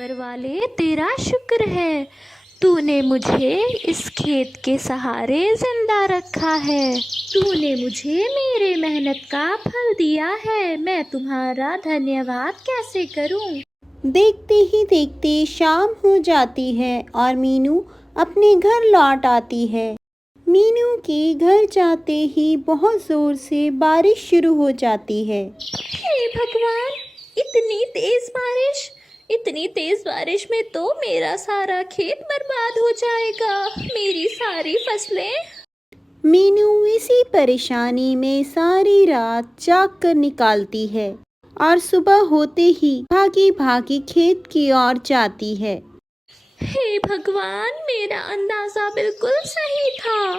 ऊपर वाले तेरा शुक्र है, तूने मुझे इस खेत के सहारे जिंदा रखा है। तूने मुझे मेरे मेहनत का फल दिया है, मैं तुम्हारा धन्यवाद कैसे करूं। देखते ही देखते शाम हो जाती है और मीनू अपने घर लौट आती है। मीनू के घर जाते ही बहुत ज़ोर से बारिश शुरू हो जाती है। हे भगवान, इतनी तेज बारिश में तो मेरा सारा खेत बर्बाद हो जाएगा, मेरी सारी फसलें। मीनू इसी परेशानी में सारी रात जाग कर निकालती है और सुबह होते ही भागी भागी खेत की ओर जाती है। हे भगवान, मेरा अंदाजा बिल्कुल सही था,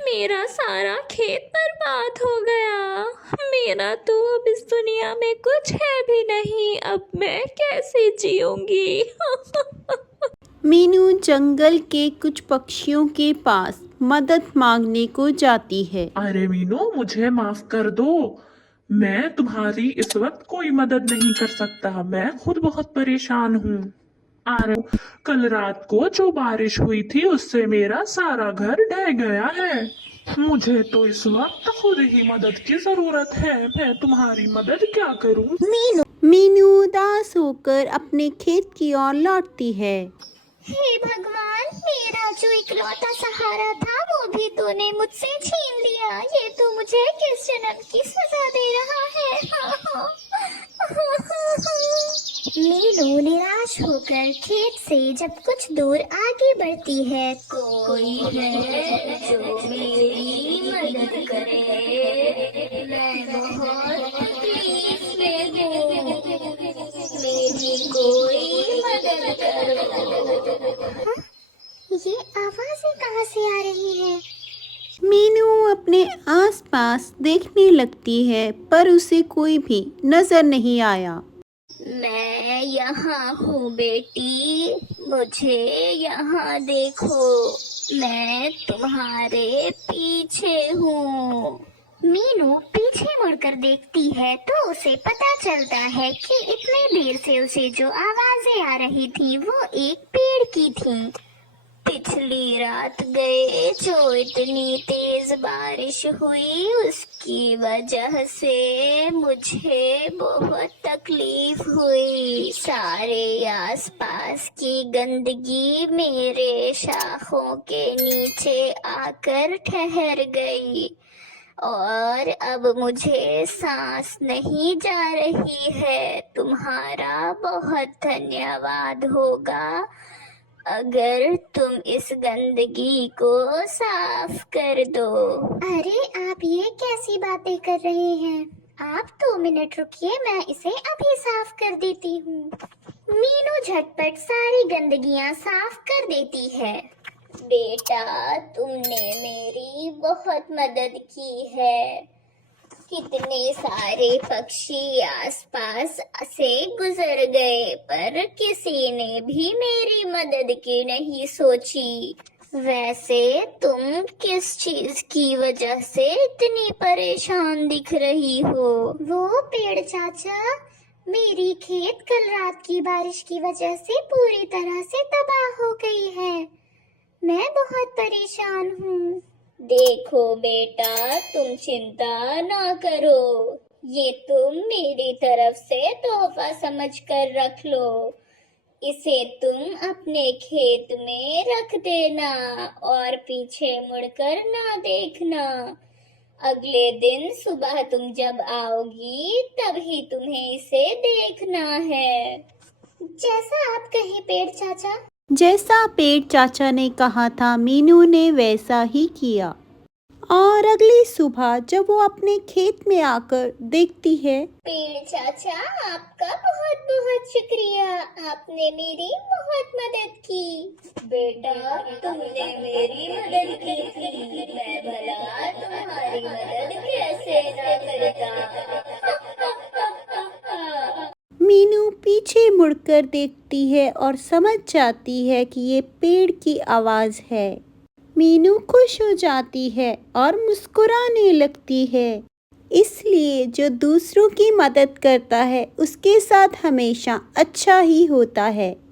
मेरा सारा खेत बर्बाद हो गया। मेरा तो अब इस दुनिया में कुछ है भी नहीं, अब मैं कैसे जीऊंगी। मीनू जंगल के कुछ पक्षियों के पास मदद मांगने को जाती है। अरे मीनू, मुझे माफ कर दो, मैं तुम्हारी इस वक्त कोई मदद नहीं कर सकता, मैं खुद बहुत परेशान हूँ। कल रात को जो बारिश हुई थी उससे मेरा सारा घर ढह गया है, मुझे तो इस वक्त खुद ही मदद की जरूरत है, मैं तुम्हारी मदद क्या करूँ। मीनू उदास होकर अपने खेत की ओर लौटती है। हे भगवान, मेरा जो इकलौता सहारा था वो भी तूने मुझसे छीन लिया, ये तो मुझे किस जन्म की सजा दे रहा है। मीनू निराश होकर खेत से जब कुछ दूर आगे बढ़ती है, कोई है जो मेरी मदद करे, मैं बहुत तकलीफ में हूँ, मेरी कोई मदद करो। ये आवाजें कहाँ से आ रही है? मीनू अपने आसपास देखने लगती है पर उसे कोई भी नजर नहीं आया। मैं यहाँ हूँ बेटी, मुझे यहाँ देखो, मैं तुम्हारे पीछे हूँ। मीनू पीछे मुड़कर देखती है तो उसे पता चलता है कि इतने देर से उसे जो आवाजें आ रही थी वो एक पेड़ की थी। पिछली रात गए जो इतनी तेज बारिश हुई उसकी वजह से मुझे बहुत तकलीफ हुई, सारे आसपास की गंदगी मेरे शाखों के नीचे आकर ठहर गई और अब मुझे सांस नहीं जा रही है। तुम्हारा बहुत धन्यवाद होगा अगर तुम इस गंदगी को साफ कर दो। अरे आप ये कैसी बातें कर रहे हैं? आप 2 मिनट रुकिए, मैं इसे अभी साफ कर देती हूँ। मीनू झटपट सारी गंदगियाँ साफ कर देती है। बेटा, तुमने मेरी बहुत मदद की है। कितने सारे पक्षी आसपास से गुजर गए पर किसी ने भी मेरी मदद की नहीं सोची। वैसे तुम किस चीज की वजह से इतनी परेशान दिख रही हो? वो पेड़ चाचा, मेरी खेत कल रात की बारिश की वजह से पूरी तरह से तबाह हो गई है, मैं बहुत परेशान हूँ। देखो बेटा, तुम चिंता ना करो, ये तुम मेरी तरफ से तोहफा समझकर रख लो, इसे तुम अपने खेत में रख देना और पीछे मुड़कर ना देखना। अगले दिन सुबह तुम जब आओगी तभी तुम्हें इसे देखना है। जैसा आप कहे पेड़ चाचा। जैसा पेड़ चाचा ने कहा था मीनू ने वैसा ही किया और अगली सुबह जब वो अपने खेत में आकर देखती है। पेड़ चाचा, आपका बहुत बहुत शुक्रिया, आपने मेरी बहुत मदद की। बेटा, तुमने मेरी मदद की थी, मैं भला तुम्हारी मदद कैसे न करता। मीनू पीछे मुड़कर देखती है और समझ जाती है कि ये पेड़ की आवाज़ है। मीनू खुश हो जाती है और मुस्कुराने लगती है। इसलिए जो दूसरों की मदद करता है उसके साथ हमेशा अच्छा ही होता है।